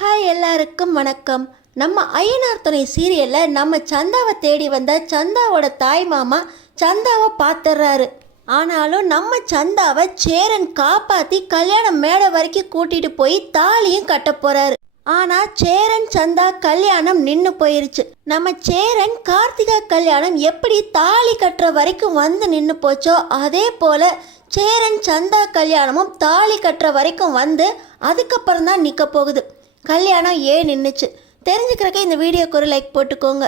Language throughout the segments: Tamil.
ஹாய் எல்லாருக்கும் வணக்கம். நம்ம ஐயனார் துணை சீரியலில் நம்ம சந்தாவை தேடி வந்த சந்தாவோட தாய் மாமா சந்தாவை பார்த்துடுறாரு. ஆனாலும் நம்ம சந்தாவை சேரன் காப்பாற்றி கல்யாணம் மேடை வரைக்கும் கூட்டிகிட்டு போய் தாலியும் கட்ட போகிறாரு. ஆனால் சேரன் சந்தா கல்யாணம் நின்று போயிருச்சு. நம்ம சேரன் கார்த்திகா கல்யாணம் எப்படி தாலி கட்டுற வரைக்கும் வந்து நின்று போச்சோ அதே போல் சேரன் சந்தா கல்யாணமும் தாலி கட்டுற வரைக்கும் வந்து அதுக்கப்புறம் தான் நிற்க போகுது. கல்யாணம் ஏன் நின்றுச்சு தெரிஞ்சுக்கிறக்க இந்த வீடியோக்கு ஒரு லைக் போட்டுக்கோங்க.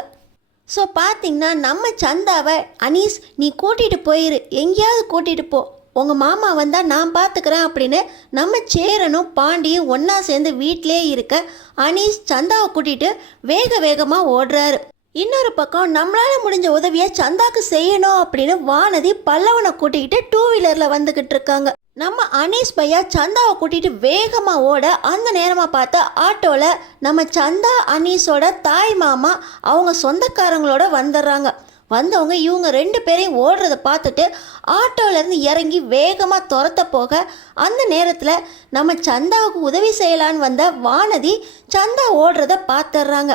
ஸோ பார்த்தீங்கன்னா நம்ம சந்தாவை அனீஸ் நீ கூட்டிகிட்டு போயிரு, எங்கேயாவது கூட்டிகிட்டு போ, உங்கள் மாமா வந்தால் நான் பார்த்துக்கிறேன் அப்படின்னு நம்ம சேரனும் பாண்டியும் ஒன்றா சேர்ந்து வீட்டிலே இருக்க அனீஸ் சந்தாவை கூட்டிகிட்டு வேகமாக ஓடுறாரு. இன்னொரு பக்கம் நம்மளால் முடிஞ்ச உதவியை சந்தாக்கு செய்யணும் அப்படின்னு வானதி பல்லவனை கூட்டிக்கிட்டு 2 வீலரில் வந்துக்கிட்டு இருக்காங்க. நம்ம அனீஸ் பையா சந்தாவை கூட்டிகிட்டு வேகமாக ஓட அந்த நேரமாக பார்த்து ஆட்டோவில் நம்ம சந்தா அனீஸோட தாய் மாமா அவங்க சொந்தக்காரங்களோட வந்துடுறாங்க. வந்தவங்க இவங்க 2 பேரையும் ஓடுறத பார்த்துட்டு ஆட்டோவிலேருந்து இறங்கி வேகமாக துரத்த போக அந்த நேரத்தில் நம்ம சந்தாவுக்கு உதவி செய்யலான்னு வந்த வானதி சந்தா ஓடுறத பார்த்துடுறாங்க.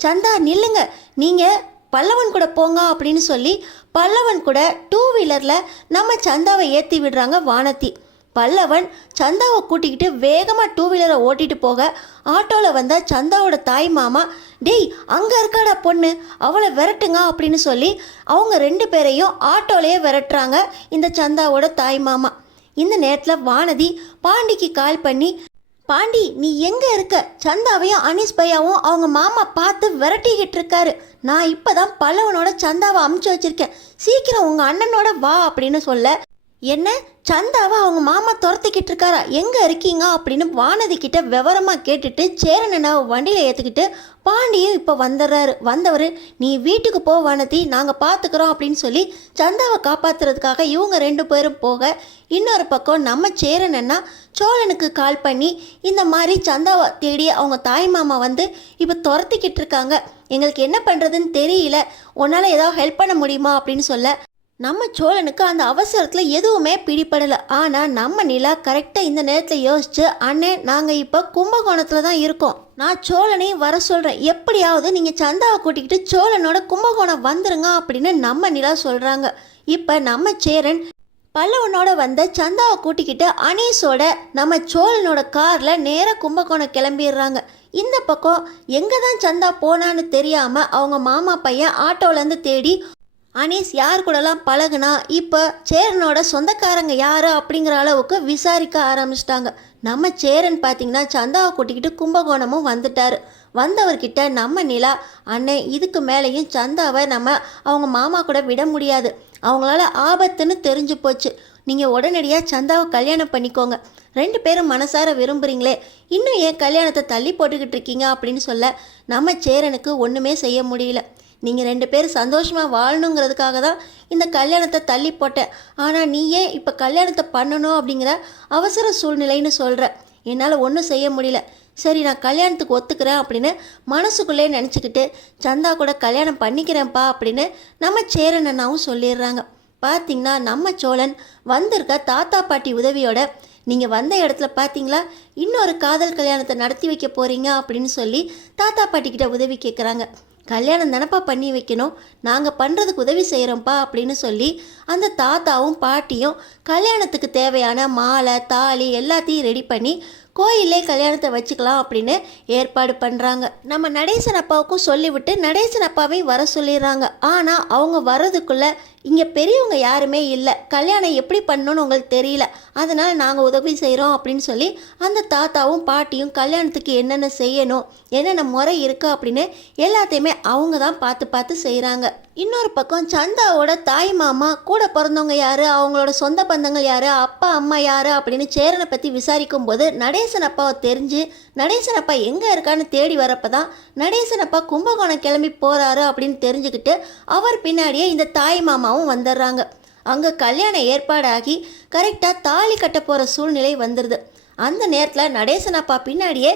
சந்தா நில்லுங்க, நீங்கள் பல்லவன் கூட போங்க அப்படின்னு சொல்லி பல்லவன் கூட 2 வீலரில் நம்ம சந்தாவை ஏற்றி விடுறாங்க வானதி. பல்லவன் சந்தாவை கூட்டிக்கிட்டு வேகமாக 2 வீலரை ஓட்டிகிட்டு போக ஆட்டோவில் வந்த சந்தாவோட தாய் மாமா டேய் அங்கே இருக்காடா பொண்ணு, அவளை விரட்டுங்க அப்படின்னு சொல்லி அவங்க 2 பேரையும் ஆட்டோலையே விரட்டுறாங்க இந்த சந்தாவோட தாய் மாமா. இந்த நேரத்தில் வானதி பாண்டிக்கு கால் பண்ணி பாண்டி நீ எங்கே இருக்க, சந்தாவையும் அனீஸ் பையாவும் அவங்க மாமா பார்த்து விரட்டிக்கிட்டு இருக்காரு, நான் இப்போ தான் பல்லவனோட சந்தாவை அமுச்சு வச்சிருக்கேன், சீக்கிரம் உங்கள் அண்ணனோட வா அப்படின்னு சொல்ல என்ன சந்தாவை அவங்க மாமா துரத்திக்கிட்டு இருக்காரா, எங்கே இருக்கீங்க அப்படின்னு வானதி கிட்ட விவரமாக கேட்டுட்டு சேரனனாவை வண்டியில் ஏற்றுக்கிட்டு பாண்டியும் இப்போ வந்துடுறாரு. வந்தவர் நீ வீட்டுக்கு போ வானதி, நாங்கள் பார்த்துக்குறோம் அப்படின்னு சொல்லி சந்தாவை காப்பாற்றுறதுக்காக இவங்க 2 பேரும் போக இன்னொரு பக்கம் நம்ம சேரனன்னா சோழனுக்கு கால் பண்ணி இந்த மாதிரி சந்தாவை தேடி அவங்க தாய் மாமா வந்து இப்போ துரத்திக்கிட்டு இருக்காங்க, எங்களுக்கு என்ன பண்ணுறதுன்னு தெரியல, உன்னால் ஏதாவது ஹெல்ப் பண்ண முடியுமா அப்படின்னு சொல்ல நம்ம சோழனுக்கு அந்த அவசரத்தில் எதுவுமே பிடிப்படலை. ஆனால் நம்ம நிலா கரெக்டாக இந்த நேரத்தில் யோசிச்சு அண்ணே நாங்கள் இப்போ கும்பகோணத்தில் தான் இருக்கோம், நான் சோழனையும் வர சொல்கிறேன், எப்படியாவது நீங்கள் சந்தாவை கூட்டிக்கிட்டு சோழனோட கும்பகோணம் வந்துருங்க அப்படின்னு நம்ம நிலா சொல்கிறாங்க. இப்போ நம்ம சேரன் பல்லவனோட வந்த சந்தாவை கூட்டிக்கிட்டு அனீஸோட நம்ம சோழனோட காரில் நேராக கும்பகோணம் கிளம்பிடுறாங்க. இந்த பக்கம் எங்கே தான் சந்தா போனான்னு தெரியாமல் அவங்க மாமா பையன் ஆட்டோலேருந்து தேடி அனீஸ் யார் கூடலாம் பழகுனா இப்போ சேரனோட சொந்தக்காரங்க யார் அப்படிங்கிற அளவுக்கு விசாரிக்க ஆரம்பிச்சிட்டாங்க. நம்ம சேரன் பார்த்திங்கன்னா சந்தாவை கூட்டிக்கிட்டு கும்பகோணமும் வந்துட்டார். வந்தவர்கிட்ட நம்ம நிலா அண்ணே இதுக்கு மேலேயும் சந்தாவை நம்ம அவங்க மாமா கூட விட முடியாது, அவங்களால ஆபத்துன்னு தெரிஞ்சு போச்சு, நீங்கள் உடனடியாக சந்தாவை கல்யாணம் பண்ணிக்கோங்க, 2 பேரும் மனசார விரும்புகிறீங்களே, இன்னும் ஏன் கல்யாணத்தை தள்ளி போட்டுக்கிட்டு இருக்கீங்க அப்படின்னு சொல்ல நம்ம சேரனுக்கு ஒன்றுமே செய்ய முடியல. நீங்கள் 2 பேரும் சந்தோஷமாக வாழணுங்கிறதுக்காக தான் இந்த கல்யாணத்தை தள்ளி போட்டேன், ஆனால் நீ ஏன் இப்போ கல்யாணத்தை பண்ணணும் அப்படிங்கிற அவசர சூழ்நிலைன்னு சொல்கிற, என்னால் ஒன்றும் செய்ய முடியல, சரி நான் கல்யாணத்துக்கு ஒத்துக்கிறேன் அப்படின்னு மனசுக்குள்ளே நினச்சிக்கிட்டு சந்தா கூட கல்யாணம் பண்ணிக்கிறேன்ப்பா அப்படின்னு நம்ம சேரனனாவும் சொல்லிடுறாங்க. பார்த்திங்கன்னா நம்ம சோழன் வந்திருக்க தாத்தா பாட்டி உதவியோட நீங்கள் வந்த இடத்துல பார்த்தீங்களா இன்னொரு காதல் கல்யாணத்தை நடத்தி வைக்க போகிறீங்க அப்படின்னு சொல்லி தாத்தா பாட்டிக்கிட்ட உதவி கேட்குறாங்க. கல்யாணம் தானப்பா பண்ணி வைக்கணும், நாங்கள் பண்ணுறதுக்கு உதவி செய்கிறோம்ப்பா அப்படின்னு சொல்லி அந்த தாத்தாவும் பாட்டியும் கல்யாணத்துக்கு தேவையான மாலை தாலி எல்லாத்தையும் ரெடி பண்ணி கோயிலே கல்யாணத்தை வச்சுக்கலாம் அப்படின்னு ஏற்பாடு பண்ணுறாங்க. நம்ம நடேசன் அப்பாவுக்கும் சொல்லிவிட்டு நடேசன் அப்பாவையும் வர சொல்லிடுறாங்க. ஆனால் அவங்க வர்றதுக்குள்ளே இங்கே பெரியவங்க யாருமே இல்லை, கல்யாணம் எப்படி பண்ணணும்னு உங்களுக்கு தெரியல, அதனால் நாங்கள் உதவி செய்கிறோம் அப்படின்னு சொல்லி அந்த தாத்தாவும் பாட்டியும் கல்யாணத்துக்கு என்னென்ன செய்யணும் என்னென்ன முறை இருக்குது அப்படின்னு எல்லாத்தையுமே அவங்க தான் பார்த்து செய்கிறாங்க. இன்னொரு பக்கம் சந்தாவோட தாய் மாமா கூட பிறந்தவங்க யார், அவங்களோட சொந்த பந்தங்கள் யார், அப்பா அம்மா யார் அப்படின்னு சேரனை பற்றி விசாரிக்கும் போது நடேசன் அப்பாவை தெரிஞ்சு நடேசன் அப்பா எங்கே இருக்கான்னு தேடி வரப்போ தான் நடேசன் அப்பா கும்பகோணம் கிளம்பி போகிறாரு அப்படின்னு தெரிஞ்சுக்கிட்டு அவர் பின்னாடியே இந்த தாய் மாமாவும் வந்துடுறாங்க. அங்கே கல்யாணம் ஏற்பாடாகி கரெக்டாக தாலி கட்ட போகிற சூழ்நிலை வந்துடுது. அந்த நேரத்தில் நடேசன் அப்பா பின்னாடியே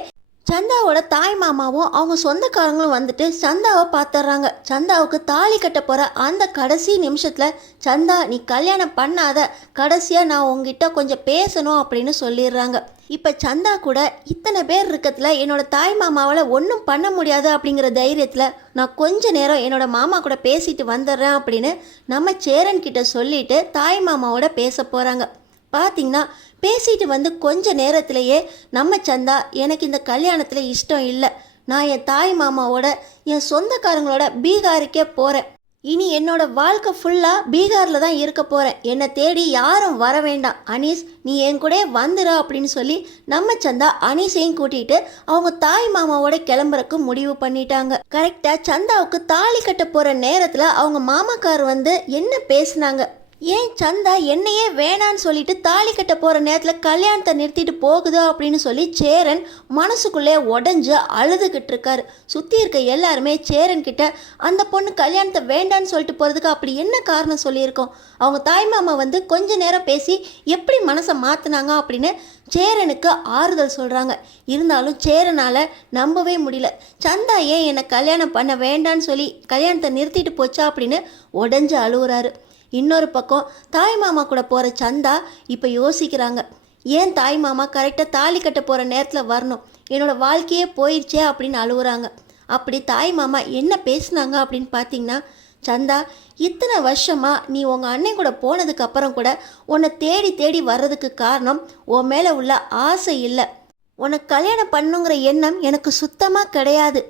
சந்தாவோட தாய் மாமாவும் அவங்க சொந்தக்காரங்களும் வந்துட்டு சந்தாவை பார்த்துட்றாங்க. சந்தாவுக்கு தாலி கட்ட போகிற அந்த கடைசி நிமிஷத்தில், சந்தா நீ கல்யாணம் பண்ணாத, கடைசியாக நான் உங்ககிட்ட கொஞ்சம் பேசணும் அப்படின்னு சொல்லிடுறாங்க. இப்போ சந்தா கூட இத்தனை பேர் இருக்கிறதுல என்னோட தாய் மாமாவால் ஒன்றும் பண்ண முடியாது அப்படிங்கிற தைரியத்தில் நான் கொஞ்ச நேரம் என்னோட மாமா கூட பேசிட்டு வந்துடுறேன் அப்படின்னு நம்ம சேரன் கிட்ட சொல்லிட்டு தாய் மாமாவோட பேச போகிறாங்க. பார்த்திங்கன்னா பேசிட்டு வந்து கொஞ்ச நேரத்திலேயே நம்ம சந்தா எனக்கு இந்த கல்யாணத்தில் இஷ்டம் இல்லை, நான் என் தாய் மாமாவோட என் சொந்தக்காரங்களோட பீகாருக்கே போகிறேன், இனி என்னோட வாழ்க்கை ஃபுல்லாக பீகாரில் தான் இருக்க போகிறேன், என்னை தேடி யாரும் வர வேண்டாம், அனீஸ் நீ என் கூட வந்துடு அப்படின்னு சொல்லி நம்ம சந்தா அனீஸையும் கூட்டிகிட்டு அவங்க தாய் மாமாவோட கிளம்புறக்கு முடிவு பண்ணிட்டாங்க. கரெக்டாக சந்தாவுக்கு தாலி கட்ட போகிற நேரத்தில் அவங்க மாமாக்கார் வந்து என்ன பேசுனாங்க, ஏன் சந்தா என்னையே வேணான்னு சொல்லிட்டு தாலி கட்ட போகிற நேரத்தில் கல்யாணத்தை நிறுத்திட்டு போகுது அப்படின்னு சொல்லி சேரன் மனசுக்குள்ளே உடஞ்சி அழுதுகிட்டு இருக்காரு. சுற்றி இருக்க எல்லாருமே சேரன் கிட்ட அந்த பொண்ணு கல்யாணத்தை வேண்டான்னு சொல்லிட்டு போகிறதுக்கு அப்படி என்ன காரணம் சொல்லியிருக்கோம், அவங்க தாய் மாமா வந்து கொஞ்ச நேரம் பேசி எப்படி மனசை மாற்றினாங்க அப்படின்னு சேரனுக்கு ஆறுதல் சொல்கிறாங்க. இருந்தாலும் சேரனால் நம்பவே முடியல, சந்தா ஏன் என்னை கல்யாணம் பண்ண வேண்டான்னு சொல்லி கல்யாணத்தை நிறுத்திட்டு போச்சா அப்படின்னு உடஞ்சி அழுகுறாரு. இன்னொரு பக்கம் தாய் மாமா கூட போகிற சந்தா இப்போ யோசிக்கிறாங்க, ஏன் தாய் மாமா கரெக்டாக தாலி கட்ட போகிற நேரத்தில் வரணும், என்னோடய வாழ்க்கையே போயிடுச்சே அப்படின்னு அழுகுறாங்க. அப்படி தாய் மாமா என்ன பேசுனாங்க அப்படின்னு பார்த்தீங்கன்னா, சந்தா இத்தனை வருஷமாக நீ உங்கள் அண்ணன் கூட போனதுக்கப்புறம் கூட உன்னை தேடி தேடி வர்றதுக்கு காரணம் உன் மேலே உள்ள ஆசை இல்லை, உனக்கு கல்யாணம் பண்ணுங்கிற எண்ணம் எனக்கு சுத்தமாக கிடையாது,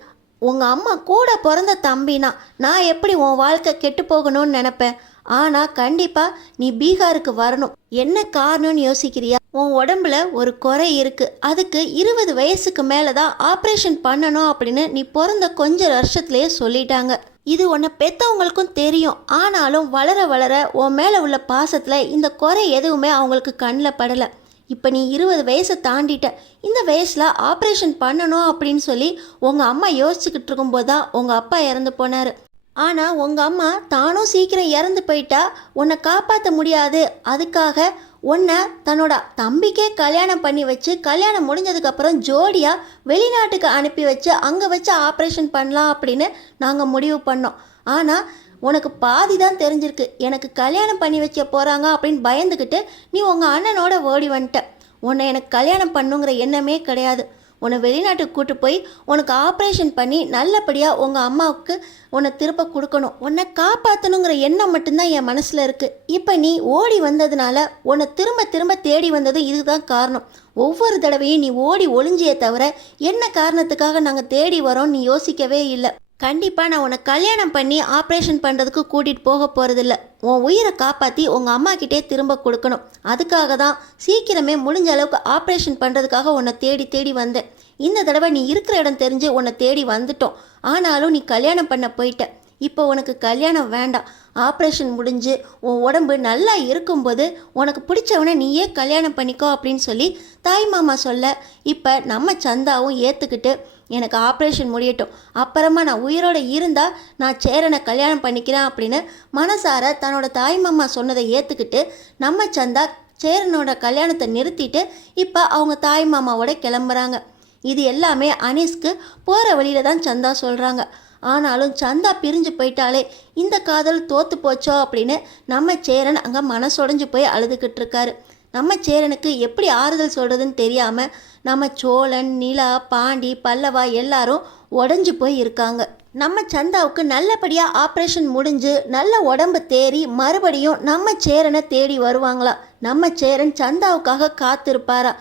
உங்கள் அம்மா கூட பிறந்த தம்பினா நான் எப்படி உன் வாழ்க்கை கெட்டு போகணும்னு நினப்பேன், ஆனால் கண்டிப்பாக நீ பீகாருக்கு வரணும், என்ன காரணம்னு யோசிக்கிறியா, உன் உடம்புல ஒரு குறை இருக்குது, அதுக்கு 20 வயசுக்கு மேலே தான் ஆப்ரேஷன் பண்ணணும் அப்படின்னு நீ பிறந்த கொஞ்ச வருஷத்துலேயே சொல்லிட்டாங்க, இது உன்னை பெற்றவங்களுக்கும் தெரியும், ஆனாலும் வளர வளர உன் மேலே உள்ள பாசத்தில் இந்த குறை எதுவுமே அவங்களுக்கு கண்ணில் படலை, இப்போ நீ 20 வயசை தாண்டிட்ட, இந்த வயசில் ஆப்ரேஷன் பண்ணணும் அப்படின்னு சொல்லி உங்கள் அம்மா யோசிச்சுக்கிட்டு இருக்கும்போது தான் உங்கள் அப்பா இறந்து போனார், ஆனால் உங்கள் அம்மா தானும் சீக்கிரம் இறந்து போயிட்டா, உன்னை காப்பாற்ற முடியாது, அதுக்காக உன்னை தன்னோட தம்பிக்கே கல்யாணம் பண்ணி வச்சு கல்யாணம் முடிஞ்சதுக்கப்புறம் ஜோடியாக வெளிநாட்டுக்கு அனுப்பி வச்சு அங்கே வச்சு ஆப்ரேஷன் பண்ணலாம் அப்படின்னு நாங்கள் முடிவு பண்ணோம், ஆனால் உனக்கு பாதி தான் தெரிஞ்சிருக்கு, எனக்கு கல்யாணம் பண்ணி வைக்க போகிறாங்க அப்படின்னு பயந்துக்கிட்டு நீ உங்கள் அண்ணனோட ஓடி வந்துட்ட, உன்னை எனக்கு கல்யாணம் பண்ணுங்கிற எண்ணமே கிடையாது, உன்னை வெளிநாட்டுக்கு கூட்டு போய் உனக்கு ஆப்ரேஷன் பண்ணி நல்லபடியாக உங்கள் அம்மாவுக்கு உன்னை திருப்ப கொடுக்கணும், உன்னை காப்பாற்றணுங்கிற எண்ணம் மட்டும்தான் என் மனசில் இருக்குது, இப்போ நீ ஓடி வந்ததுனால உன்னை திரும்ப திரும்ப தேடி வந்தது இதுதான் காரணம், ஒவ்வொரு தடவையும் நீ ஓடி ஒளிஞ்சியே தவிர என்ன காரணத்துக்காக நாங்கள் தேடி வரோம் நீ யோசிக்கவே இல்லை, கண்டிப்பாக நான் உன்னை கல்யாணம் பண்ணி ஆப்ரேஷன் பண்ணுறதுக்கு கூட்டிகிட்டு போக போகிறதில்ல, உன் உயிரை காப்பாற்றி உங்கள் அம்மாக்கிட்டே திரும்ப கொடுக்கணும், அதுக்காக தான் சீக்கிரமே முடிஞ்ச அளவுக்கு ஆப்ரேஷன் பண்ணுறதுக்காக உன்னை தேடி தேடி வந்தேன், இந்த தடவை நீ இருக்கிற இடம் தெரிஞ்சு உன்னை தேடி வந்துட்டோம், ஆனாலும் நீ கல்யாணம் பண்ண போயிட்ட, இப்போ உனக்கு கல்யாணம் வேண்டாம், ஆப்ரேஷன் முடிஞ்சு உன் உடம்பு நல்லா இருக்கும்போது உனக்கு பிடிச்சவனை நீயே கல்யாணம் பண்ணிக்கோ அப்படின்னு சொல்லி தாய் மாமா சொல்ல, இப்போ நம்ம சந்தாவும் ஏற்றுக்கிட்டு எனக்கு ஆப்ரேஷன் முடியட்டும், அப்புறமா நான் உயிரோடு இருந்தால் நான் சேரனை கல்யாணம் பண்ணிக்கிறேன் அப்படின்னு மனசார தன்னோட தாய் மாமா சொன்னதை ஏற்றுக்கிட்டு நம்ம சந்தா சேரனோட கல்யாணத்தை நிறுத்திட்டு இப்போ அவங்க தாய் மாமாவோட கிளம்புறாங்க. இது எல்லாமே அனீஸ்க்கு போகிற வழியில் தான் சந்தா சொல்கிறாங்க. ஆனாலும் சந்தா பிரிஞ்சு போயிட்டாலே இந்த காதல் தோற்று போச்சோ அப்படின்னு நம்ம சேரன் அங்கே மனசுடைஞ்சு போய் அழுதுகிட்டு இருக்காரு. நம்ம சேரனுக்கு எப்படி ஆறுதல் சொல்கிறதுன்னு தெரியாமல் நம்ம சோழன், நிலா, பாண்டி, பல்லவா எல்லாரும் உடஞ்சி போய் இருக்காங்க. நம்ம சந்தாவுக்கு நல்லபடியாக ஆப்ரேஷன் முடிஞ்சு நல்ல உடம்பு தேறி மறுபடியும் நம்ம சேரனை தேடி வருவாங்களா? நம்ம சேரன் சந்தாவுக்காக காத்திருப்பாரா?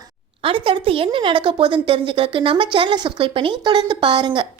அடுத்தடுத்து என்ன நடக்க போகுதுன்னு தெரிஞ்சுக்கிறதுக்கு நம்ம சேனலை சப்ஸ்கிரைப் பண்ணி தொடர்ந்து பாருங்கள்.